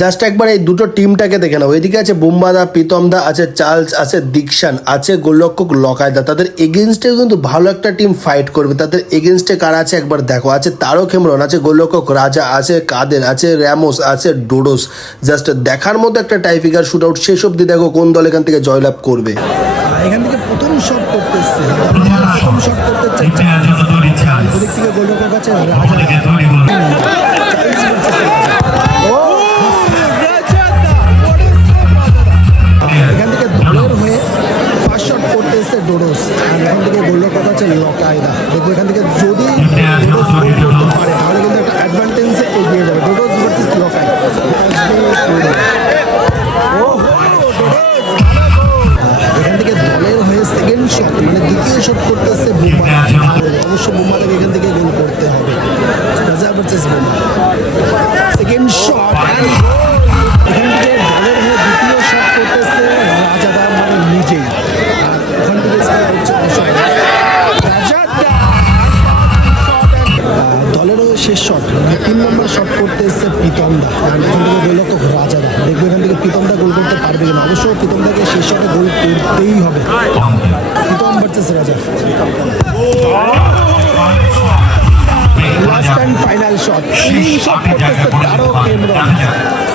Just একবার এই দুটো টিমটাকে দেখে নাও। এদিকে আছে বুম্বাদা, প্রীতমদা, আছে চার্লস, আছে দীক্ষান, আছে গোলরক্ষক লকায়দা। তাদের এগেনস্টে কিন্তু ভালো একটা টিম ফাইট করবে। তাদের এগেনস্টে কারা আছে একবার দেখো। আছে তারক হেমব্রম, আছে গোলরক্ষক রাজা, আছে কাদের, আছে র্যামোস, আছে ডোডোস। জাস্ট দেখার মতো একটা টাইফিকার শুট আউট। শেষ অব্দি দেখো কোন দল এখান থেকে জয়লাভ করবে। এখান থেকে প্রথম শট করতে এসছে, প্রথম শট করতে হচ্ছে ওদিক থেকে গোলরক্ষক আছে রাজা। এখান থেকে দলের হয়ে ফার্স্ট শট করতে এসছে ডোডোস, আর এখান থেকে গোলরক্ষক আছে লকায়দা। দেখো এখান থেকে যদি ডোডোস গোল করতে পারে তাহলে কিন্তু একটা অ্যাডভান্টেজে এগিয়ে যাবে। ডোডোস ভার্সেস লকায়দা। এখান থেকে দলের হয়ে সেকেন্ড শট মানে দ্বিতীয় শট করতে এসছে বুম্বাদা। অবশ্য বুম্বাদাকে এখান থেকে গোল করতে হবে। রাজা ভার্সেস বুম্বাদা, সেকেন্ড শট। এখান থেকে দলের হয়ে দ্বিতীয় শট করতে এসছে রাজাদা মানে নিজেই। আর ওখান থেকে দলেরও শেষ শট 3 নম্বর শট করতে এসছে প্রীতমদা, আর এখান থেকে গোলরক্ষক রাজাদা। দেখবো এখান থেকে প্রীতমদা গোল করতে পারবে কিনা। অবশ্য প্রীতমদাকে শেষ শটে গোল করতেই হবে। প্রীতম ভার্সেস রাজা, last and final shot. Inning shot করতে এসছে তারক হেমব্রম।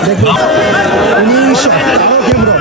দেখবো ইনিং শট তারক হেমব্রম।